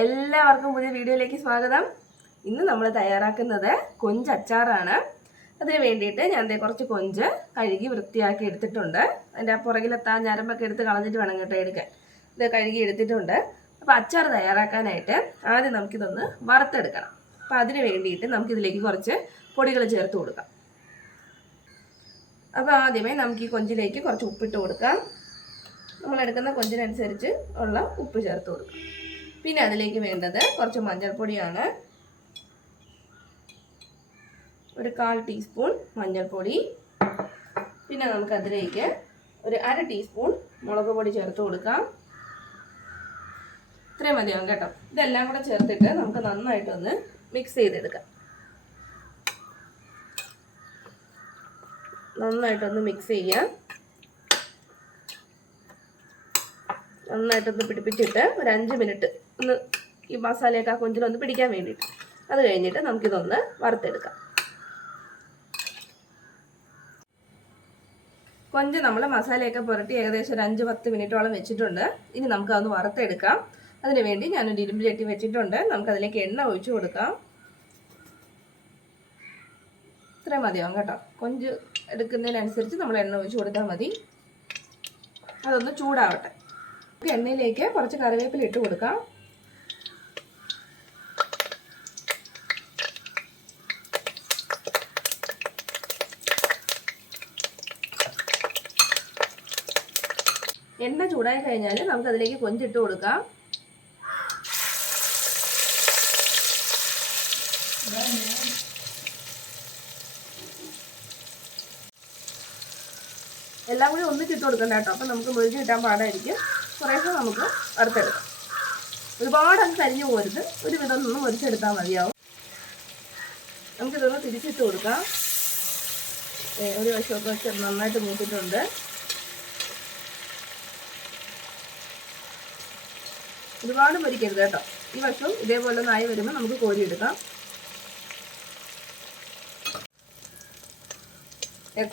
എല്ലാവർക്കും പുതിയ വീഡിയോയിലേക്ക് സ്വാഗതം. ഇന്ന് നമ്മൾ തയ്യാറാക്കുന്നത് കൊഞ്ച് അച്ചാറാണ്. അതിന് വേണ്ടിയിട്ട് ഞാൻ കുറച്ച് കൊഞ്ച് കഴുകി വൃത്തിയാക്കി എടുത്തിട്ടുണ്ട്. അതിൻ്റെ പുറകിലെത്താൻ ഞരമ്പൊക്കെ എടുത്ത് കളഞ്ഞിട്ട് വേണം കേട്ടോ എടുക്കാൻ. ഇത് കഴുകി എടുത്തിട്ടുണ്ട്. അപ്പോൾ അച്ചാർ തയ്യാറാക്കാനായിട്ട് ആദ്യം നമുക്കിതൊന്ന് വറുത്തെടുക്കണം. അപ്പോൾ അതിന് വേണ്ടിയിട്ട് നമുക്കിതിലേക്ക് കുറച്ച് പൊടികൾ ചേർത്ത് കൊടുക്കാം. അപ്പോൾ ആദ്യമേ നമുക്ക് ഈ കൊഞ്ചിലേക്ക് കുറച്ച് ഉപ്പിട്ട് കൊടുക്കാം. നമ്മളെടുക്കുന്ന കൊഞ്ചിനനുസരിച്ച് ഉള്ള ഉപ്പ് ചേർത്ത് കൊടുക്കാം. പിന്നെ അതിലേക്ക് വേണ്ടത് കുറച്ച് മഞ്ഞൾപ്പൊടിയാണ്. ഒരു 1/4 ടീസ്പൂൺ മഞ്ഞൾപ്പൊടി. പിന്നെ നമുക്കതിലേക്ക് ഒരു 1/2 ടീസ്പൂൺ മുളക് പൊടി ചേർത്ത് കൊടുക്കാം. ഇത്രയും മതിയാവും കേട്ടോ. ഇതെല്ലാം കൂടെ ചേർത്തിട്ട് നമുക്ക് നന്നായിട്ടൊന്ന് മിക്സ് ചെയ്തെടുക്കാം. നന്നായിട്ടൊന്ന് മിക്സ് ചെയ്യാം. നന്നായിട്ടൊന്ന് പിടിപ്പിച്ചിട്ട് ഒരു 5 മിനിറ്റ് ഒന്ന് ഈ മസാലയൊക്കെ ആ കൊഞ്ചിലൊന്ന് പിടിക്കാൻ വേണ്ടിയിട്ട്. അത് കഴിഞ്ഞിട്ട് നമുക്കിതൊന്ന് വറുത്തെടുക്കാം. കൊഞ്ച് നമ്മൾ മസാലയൊക്കെ പുരട്ടി ഏകദേശം ഒരു 5-10 മിനിറ്റോളം വെച്ചിട്ടുണ്ട്. ഇനി നമുക്കതൊന്ന് വറുത്തെടുക്കാം. അതിന് വേണ്ടി ഞാനൊരു ഇരുമ്പ് ചട്ടി വെച്ചിട്ടുണ്ട്. നമുക്കതിലേക്ക് എണ്ണ ഒഴിച്ചു കൊടുക്കാം. ഇത്രയും മതിയാവും കേട്ടോ. കൊഞ്ച് എടുക്കുന്നതിനനുസരിച്ച് നമ്മൾ എണ്ണ ഒഴിച്ചു കൊടുത്താൽ മതി. അതൊന്ന് ചൂടാവട്ടെ. എണ്ണയിലേക്ക് കുറച്ച് കറിവേപ്പില ഇട്ട് കൊടുക്കാം. എണ്ണ ചൂടായി കഴിഞ്ഞാൽ നമുക്കതിലേക്ക് കൊഞ്ചിട്ട് കൊടുക്കാം. എല്ലാം കൂടി ഒന്നിച്ചിട്ട് കൊടുക്കണ്ട കേട്ടോ. അപ്പം നമുക്ക് മുരിഞ്ഞ് കിട്ടാൻ പാടായിരിക്കും. കുറേശ്ശെ നമുക്ക് വറുത്തെടുക്കാം. ഒരുപാട് അങ്ങ് കരിഞ്ഞു പോരുത്. ഒരു വിധം ഒന്ന് മുരിച്ചെടുത്താൽ മതിയാവും. നമുക്കിതൊന്ന് തിരിച്ചിട്ട് കൊടുക്കാം. ഒരു വശമൊക്കെ വെച്ച് നന്നായിട്ട് മൂത്തിട്ടുണ്ട്. ഒരുപാട് മുരിക്കരുത് കേട്ടോ. ഈ വശവും ഇതേപോലെ ഒന്ന് ആയി വരുമ്പോൾ നമുക്ക് കോരിയെടുക്കാം.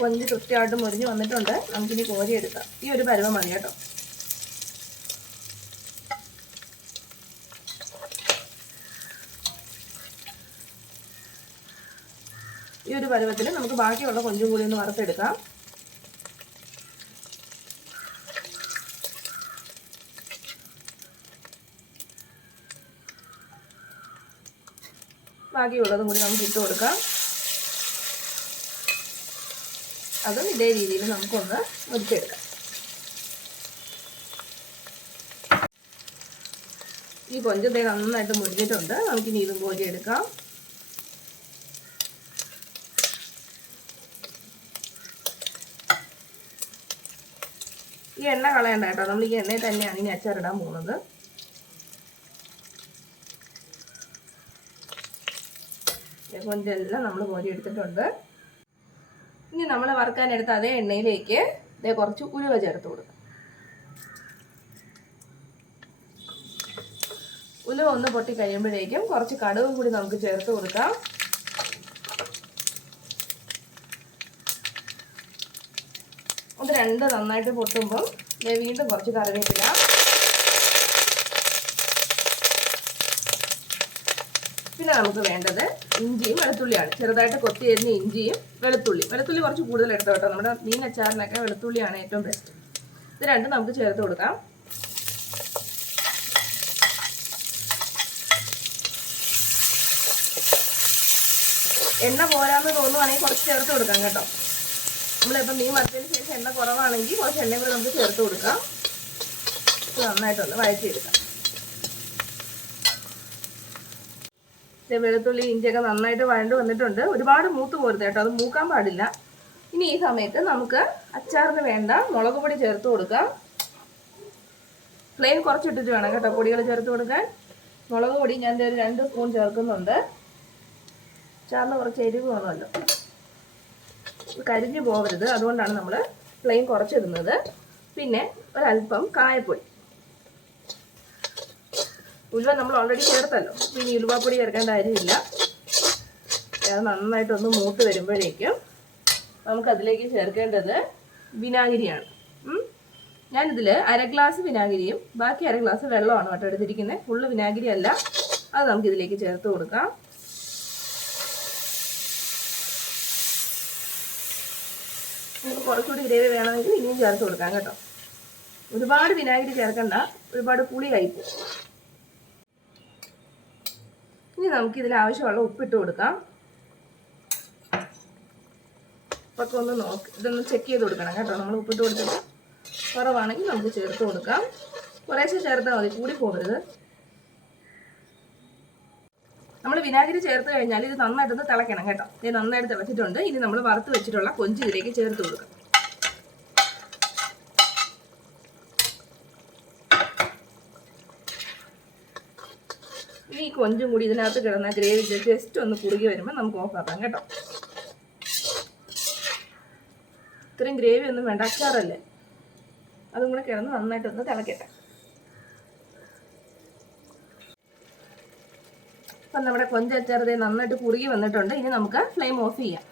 കൊഞ്ച് കൃത്യമായിട്ട് മുരിഞ്ഞ് വന്നിട്ടുണ്ട്. നമുക്കിനി കോരിയെടുക്കാം. ഈ ഒരു പരുവം മതി കേട്ടോ. ഈ ഒരു പരുവത്തിൽ നമുക്ക് ബാക്കിയുള്ള കൊഞ്ചും കൂടി ഒന്ന് വറുത്തെടുക്കാം. ബാക്കിയുള്ളതും കൂടി നമുക്ക് ഇട്ട് കൊടുക്കാം. അതും ഇതേ രീതിയിൽ നമുക്കൊന്ന് മുറിച്ചെടുക്കാം. ഈ കൊഞ്ചത്തെ നന്നായിട്ട് മുരിഞ്ഞിട്ടുണ്ട്. നമുക്കിനി ഇതും കോരിയെടുക്കാം. ഈ എണ്ണ കളയണ്ട കേട്ടോ. നമ്മൾ ഈ എണ്ണയിൽ തന്നെയാണ് ഇനി അച്ചാറിടാൻ പോകുന്നത്. കൊഞ്ചെല്ലാം നമ്മൾ കോരിയെടുത്തിട്ടുണ്ട്. ഇനി നമ്മൾ വറുക്കാനെടുത്ത അതേ എണ്ണയിലേക്ക് കുറച്ച് ഉലുവ ചേർത്ത് കൊടുക്കാം. ഉലുവ ഒന്ന് പൊട്ടി കഴിയുമ്പോഴേക്കും കുറച്ച് കടുകും കൂടി നമുക്ക് ചേർത്ത് കൊടുക്കാം. അത് രണ്ട് നന്നായിട്ട് പൊട്ടുമ്പം വീണ്ടും കുറച്ച് കറിവേപ്പില. പിന്നെ നമുക്ക് വേണ്ടത് ഇഞ്ചിയും വെളുത്തുള്ളിയാണ്. ചെറുതായിട്ട് കൊത്തി അരിഞ്ഞ ഇഞ്ചിയും വെളുത്തുള്ളി കുറച്ച് കൂടുതൽ എടുത്തോ കേട്ടോ. നമ്മുടെ മീൻ അച്ചാറിനൊക്കെ വെളുത്തുള്ളിയാണ് ഏറ്റവും ബെസ്റ്റ്. ഇത് രണ്ടും നമുക്ക് ചേർത്ത് കൊടുക്കാം. എണ്ണ പോരാന്ന് തോന്നുവാണെങ്കിൽ കുറച്ച് ചേർത്ത് കൊടുക്കാം കേട്ടോ. നമ്മളിപ്പം മീൻ വറുത്തതിന് ശേഷം എണ്ണ കുറവാണെങ്കിൽ കുറച്ച് എണ്ണയും കൂടെ നമുക്ക് ചേർത്ത് കൊടുക്കാം. നന്നായിട്ടൊന്ന് വഴറ്റിയെടുക്കാം. വെളുത്തുള്ളി ഇഞ്ചിയൊക്കെ നന്നായിട്ട് വഴണ്ട് വന്നിട്ടുണ്ട്. ഒരുപാട് മൂത്ത് പോരുത് കേട്ടോ. അത് മൂക്കാൻ പാടില്ല. ഇനി ഈ സമയത്ത് നമുക്ക് അച്ചാറിന് വേണ്ട മുളക് പൊടി ചേർത്ത് കൊടുക്കാം. പ്ലെയിൻ കുറച്ചിട്ടിട്ട് വേണം കേട്ടോ പൊടികൾ ചേർത്ത് കൊടുക്കാൻ. മുളക് പൊടി ഞാൻ ഒരു 2 സ്പൂൺ ചേർക്കുന്നുണ്ട്. അച്ചാറിന് കുറച്ച് എരിവ് വേണമല്ലോ. കരിഞ്ഞു പോകരുത്. അതുകൊണ്ടാണ് നമ്മൾ പ്ലെയിൻ കുറച്ചിടുന്നത്. പിന്നെ ഒരല്പം കായപ്പൊടി. ഉലുവ നമ്മൾ ഓൾറെഡി ചേർത്തല്ലോ. ഇനി ഉലുവാപ്പൊടി ചേർക്കേണ്ട കാര്യമില്ല. അത് നന്നായിട്ടൊന്ന് മൂത്ത് വരുമ്പോഴേക്കും നമുക്കതിലേക്ക് ചേർക്കേണ്ടത് വിനാഗിരിയാണ്. ഞാനിതിൽ 1/2 ഗ്ലാസ് വിനാഗിരിയും ബാക്കി 1/2 ഗ്ലാസ് വെള്ളമാണ് കേട്ടോ എടുത്തിരിക്കുന്നത്. ഫുള്ള് വിനാഗിരി അല്ല. അത് നമുക്കിതിലേക്ക് ചേർത്ത് കൊടുക്കാം. നമുക്ക് കുറച്ചുകൂടി ഗ്രേവി വേണമെങ്കിൽ ഇനിയും ചേർത്ത് കൊടുക്കാം കേട്ടോ. ഒരുപാട് വിനാഗിരി ചേർക്കണ്ട, ഒരുപാട് പുളി കഴിക്കും. ഇനി നമുക്കിതിൽ ആവശ്യമുള്ള ഉപ്പിട്ട് കൊടുക്കാം. ഉപ്പൊക്കെ ഒന്ന് ഇതൊന്ന് ചെക്ക് ചെയ്ത് കൊടുക്കണം കേട്ടോ. നമ്മൾ ഉപ്പിട്ട് കൊടുത്തിട്ട് കുറവാണെങ്കിൽ നമുക്ക് ചേർത്ത് കൊടുക്കാം. കുറേശ്ശെ ചേർത്താൽ മതി, കൂടി പോകരുത്. നമ്മൾ വിനാഗിരി ചേർത്ത് കഴിഞ്ഞാൽ ഇത് നന്നായിട്ടൊന്ന് തിളയ്ക്കണം കേട്ടോ. ഇത് നന്നായിട്ട് തിളച്ചിട്ടുണ്ട്. ഇനി നമ്മൾ വറുത്ത് വെച്ചിട്ടുള്ള കൊഞ്ച് ഇതിലേക്ക് ചേർത്ത് കൊടുക്കാം. ഈ കൊഞ്ചും കൂടി ഇതിനകത്ത് കിടന്ന ഗ്രേവി ജസ്റ്റ് ഒന്ന് കുറുകി വരുമ്പോൾ നമുക്ക് ഓഫാക്കാം കേട്ടോ. ഇത്രയും ഗ്രേവി ഒന്നും വേണ്ട, അച്ചാറല്ലേ. അതും കൂടെ കിടന്ന് നന്നായിട്ടൊന്ന് തിളക്കട്ടെ. അപ്പം നമ്മുടെ കൊഞ്ചച്ചാർ നന്നായിട്ട് കുറുകി വന്നിട്ടുണ്ട്. ഇനി നമുക്ക് ഫ്ലെയിം ഓഫ് ചെയ്യാം.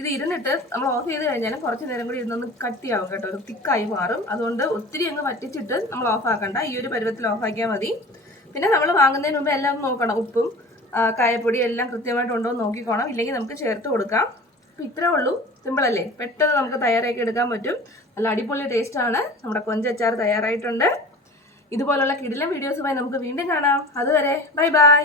ഇത് ഇരുന്നിട്ട് നമ്മൾ ഓഫ് ചെയ്ത് കഴിഞ്ഞാലും കുറച്ച് നേരം കൂടി ഇരുന്നൊന്ന് കട്ടിയാവും കേട്ടോ, ഒരു തിക്കായി മാറും. അതുകൊണ്ട് ഒത്തിരി അങ്ങ് വറ്റിച്ചിട്ട് നമ്മൾ ഓഫാക്കണ്ട, ഈ ഒരു പരുവത്തിൽ ഓഫാക്കിയാൽ മതി. പിന്നെ നമ്മൾ വാങ്ങുന്നതിന് മുമ്പ് എല്ലാം നോക്കണം, ഉപ്പും കായപ്പൊടി എല്ലാം കൃത്യമായിട്ടുണ്ടോ എന്ന് നോക്കിക്കോണം. ഇല്ലെങ്കിൽ നമുക്ക് ചേർത്ത് കൊടുക്കാം. അപ്പം ഇത്രേ ഉള്ളൂ, സിമ്പിളല്ലേ, പെട്ടെന്ന് നമുക്ക് തയ്യാറാക്കി എടുക്കാൻ പറ്റും. നല്ല അടിപൊളി ടേസ്റ്റാണ്. നമ്മുടെ കൊഞ്ചച്ചാർ തയ്യാറായിട്ടുണ്ട്. ഇതുപോലുള്ള കിടിലൻ വീഡിയോസുമായി നമുക്ക് വീണ്ടും കാണാം. അതുവരെ ബൈ ബൈ.